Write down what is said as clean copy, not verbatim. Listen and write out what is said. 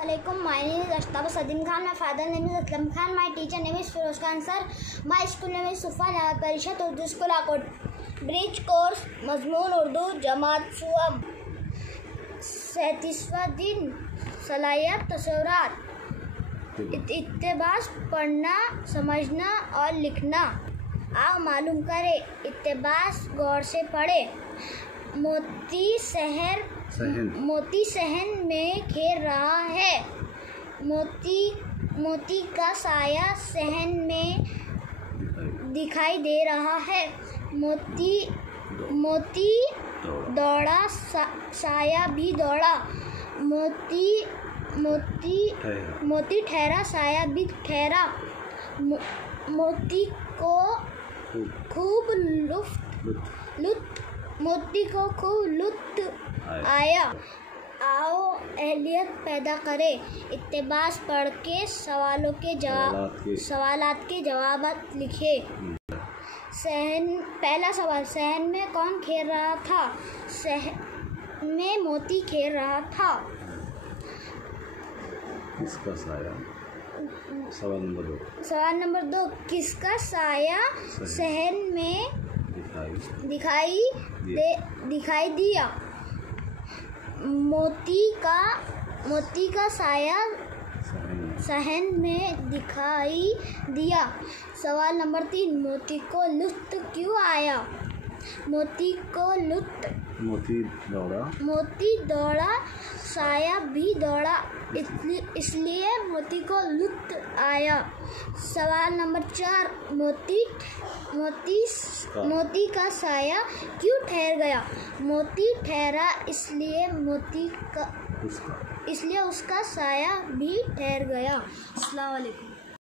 Assalamualaikum. My name is Ashtaba Sadim Khan. My father name is Aslam Khan. My teacher name is Firoz Khan sir. My school name is Sufa Jama Parishad Urdu School Akot. Bridge course मजमून उर्दू जमात सुअब 37वां दिन सलाहियत तसव्वुरात इत्तेबास पढ़ना समझना और लिखना। आओ मालूम करें। इत्तेबास गौर से पढ़े। मोती सहन में खेल रहा है। मोती का साया सहन में दिखाई दे रहा है। मोती दौड़ा साया भी दौड़ा। मोती ठहरा साया भी ठहरा। मोती को खूब लुत्फ आया। आओ अहलियत पैदा करें। इत्तेबास पढ़ के सवालात के जवाब लिखे। पहला सवाल, सहन में कौन खेल रहा था? सहन में मोती खेल रहा था। किसका साया? सवाल नंबर 2, किसका साया सहन में दिखाई दिया? मोती का साया सहन में दिखाई दिया। सवाल नंबर 3, मोती को लुत्फ क्यों आया? मोती दौड़ा साया भी दौड़ा, इसलिए मोती को लुत्फ आया। सवाल नंबर 4, मोती का साया क्यों ठहर गया? मोती ठहरा इसलिए उसका साया भी ठहर गया। अस्सलाम वालेकुम।